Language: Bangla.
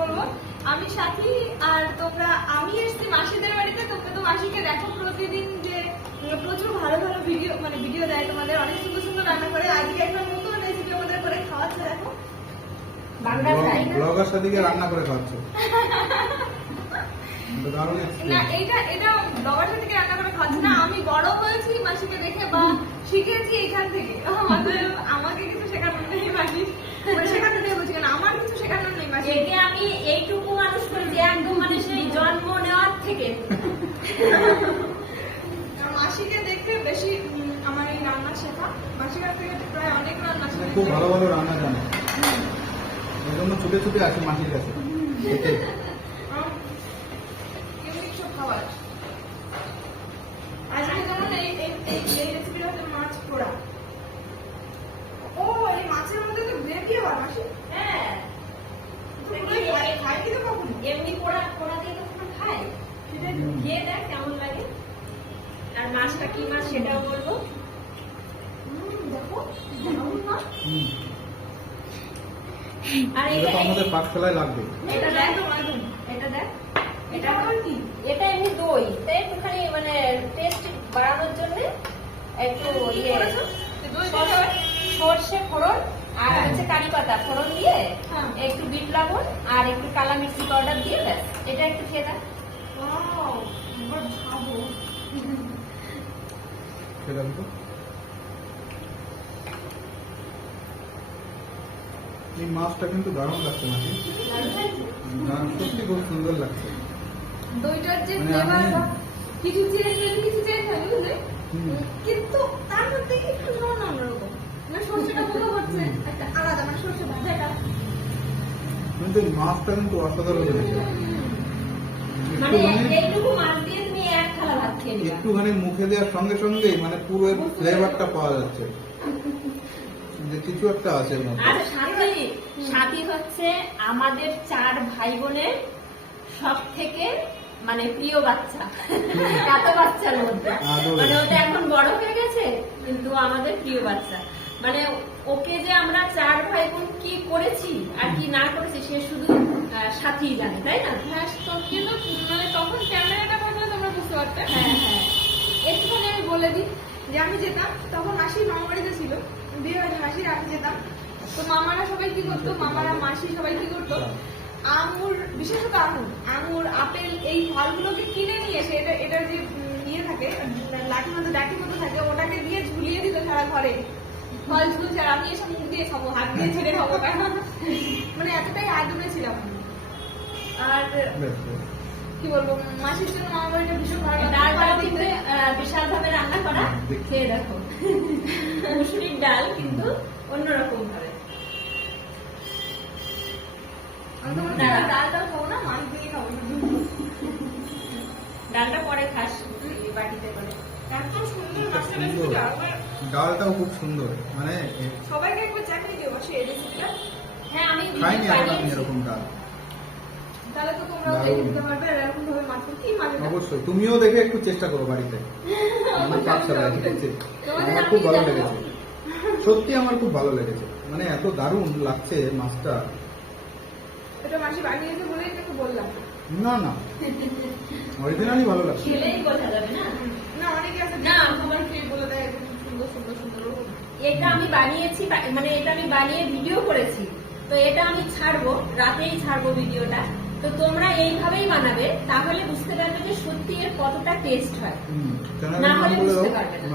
বলব? আমি সাথী আর তোমরা আমি এসেছি মাসিদের বাড়িতে তোমরা তো মাসিকে দেখো প্রতিদিন যে প্রচুর ভালো ভালো ভিডিও মানে ভিডিও দেয় তোমাদের অনেক সুন্দর সুন্দর রান্না করে। আজকে একটা নতুন রেসিপি আমাদের করে খাওয়াচ্ছে দেখো। না ব্লগার সাথীকে রান্না করে খাওয়াচ্ছে। না এটা এটা রান্না করে খাওয়াচ্ছে। না আমি বড় হয়েছি মাসিকে দেখে বা শিখেছি এখান থেকে। আমাকে কিছু শেখানো নেই মাসি দেবো কেন আমার কিছু একে আমি এইটুকু মানুষ করি যে একদম মানে সেই জন্ম নেওয়ার থেকে। মাসিকে দেখে বেশি আমার এই রান্না শেখা। মাসির কাছ থেকে প্রায় অনেক রান্না শেখা খুব ভালো ভালো রান্না জানে। এই জন্য ছুটে ছুটে আসে মাসির কাছে। খায় খায় তো কখনো? এমনি পোড়া পোড়া দিয়ে কখনো খাই সেটা খেয়ে দেখ কেমন লাগে। আর মাছটা কি মাছ সেটাও বলব। হুম, দেখো দারুণ না? হুম। আর এটা এটা আমাদের পাঠশালায় লাগবে। এটা দেখ। এটা দেখ। এটা আবার কি? এটা এমনি দই। তাই একটুখানি মানে টেস্ট বাড়ানোর জন্য একটু ইয়ে দই দিয়ে সর- সর্ষে ফোড়ন আর হ্যাঁ। হচ্ছে কারি পাতা ফোড়ন দিয়ে হ্যাঁ। একটু বিট লবণ আর একটু কালা মিষ্টি পাউডার দিয়ে ব্যাস। এটা একটু খেয়ে তো। এই মাছটা কিন্তু দারুণ লাগছে দারুণ সত্যি খুব সুন্দর লাগছে। দইটার যে মানে ফ্লেভার কিছু চেঞ্জ কিছু চেঞ্জ বুঝলে? কিন্তু তার মধ্যে একটু অন্যরকম মানে সর্ষেটা মনে হচ্ছে একটা আলাদা মানে সর্ষে ভাজাটা কিন্তু এই মাছটা কিন্তু অসাধারণ লেগেছে মানে একটুখানি মুখে দেওয়ার সঙ্গে সঙ্গে মানে পুরো ফ্লেভারটা পাওয়া যাচ্ছে। যে কিছু একটা আছে সাথী হচ্ছে আমাদের চার ভাই বোনের সব থেকে মানে প্রিয় বাচ্চা। এত বাচ্চার মধ্যে। মানে ওটা এখন বড় হয়ে গেছে কিন্তু আমাদের প্রিয় বাচ্চা। মানে ওকে যে আমরা চার ভাই বোন কি করেছি আর কি না করেছি সে শুধু সাথীই জানে তাই না? হ্যাঁ তো কিন্তু মানে তখন ক্যামেরাটা বন্ধ তোমরা বুঝতে পারতে? হ্যাঁ হ্যাঁ। একটুখানি আমি বলে দিই যে আমি যেতাম তখন মাসি মামা বাড়িতে ছিল বিয়ে হয়েছে মাসির আমি যেতাম। তো মামারা সবাই কি করতো? মামারা মাসি সবাই কি করতো? আঙুর বিশেষত আঙুর আঙুর আপেল এই ফলগুলোকে কিনে নিয়ে এসে এটা এটার যে ইয়ে থাকে লাঠি মতো ডাকি মতো থাকে ওটাকে দিয়ে ঝুলিয়ে দিত সারা ঘরে। ফল ঝুলছে আর আমি এসে মুখ দিয়ে খাব হাত দিয়ে ছেড়ে খাব মানে এতটাই আদরে ছিলাম আর। কি বলব মাসির জন্য মামা বাড়িটা ভীষণ ভালো লাগতো। ডালটাও কিন্তু বিশাল ভাবে রান্না করা খেয়ে দেখো মুসুরির ডাল কিন্তু অন্যরকম ভাবে দাঁড়া। ডালটাও খাব না মাছ দিয়ে খাব। ডালটা পরে খাস বাটিতে করে এত সুন্দর এটা ডালটাও খুব সুন্দর মানে সবাইকে একবার চাকরি দিও বসে এই রেসিপিটা হ্যাঁ আমি খাইনি আমি এরকম ডাল। তাহলে তো তোমরাও দেখে দিতে পারবে এরকম ভাবে মাছ কি মানে অবশ্যই তুমিও দেখে একটু চেষ্টা করো বাড়িতে। আমার পাঠশালায় ঠিক আছে? আমার খুব ভালো লেগেছে। সত্যি আমার খুব ভালো লেগেছে। মানে এত দারুণ লাগছে মাছটা। এটা মাসি বানিয়েছে বলে একটু বললাম। না না। অরিজিনালি ভালো লাগছে। খেলেই বোঝা যাবে না। না অনেকে আছে না। না খেয়ে বলে দেয় এরকম সুন্দর সুন্দর সুন্দর ওরকম না। এটা আমি বানিয়েছি মানে এটা আমি বানিয়ে ভিডিও করেছি। তো এটা আমি ছাড়বো রাতেই ছাড়বো ভিডিওটা তো তোমরা এইভাবেই বানাবে তাহলে বুঝতে পারবে যে সত্যি এর কতটা টেস্ট হয়। না হলে বুঝতে পারবে না।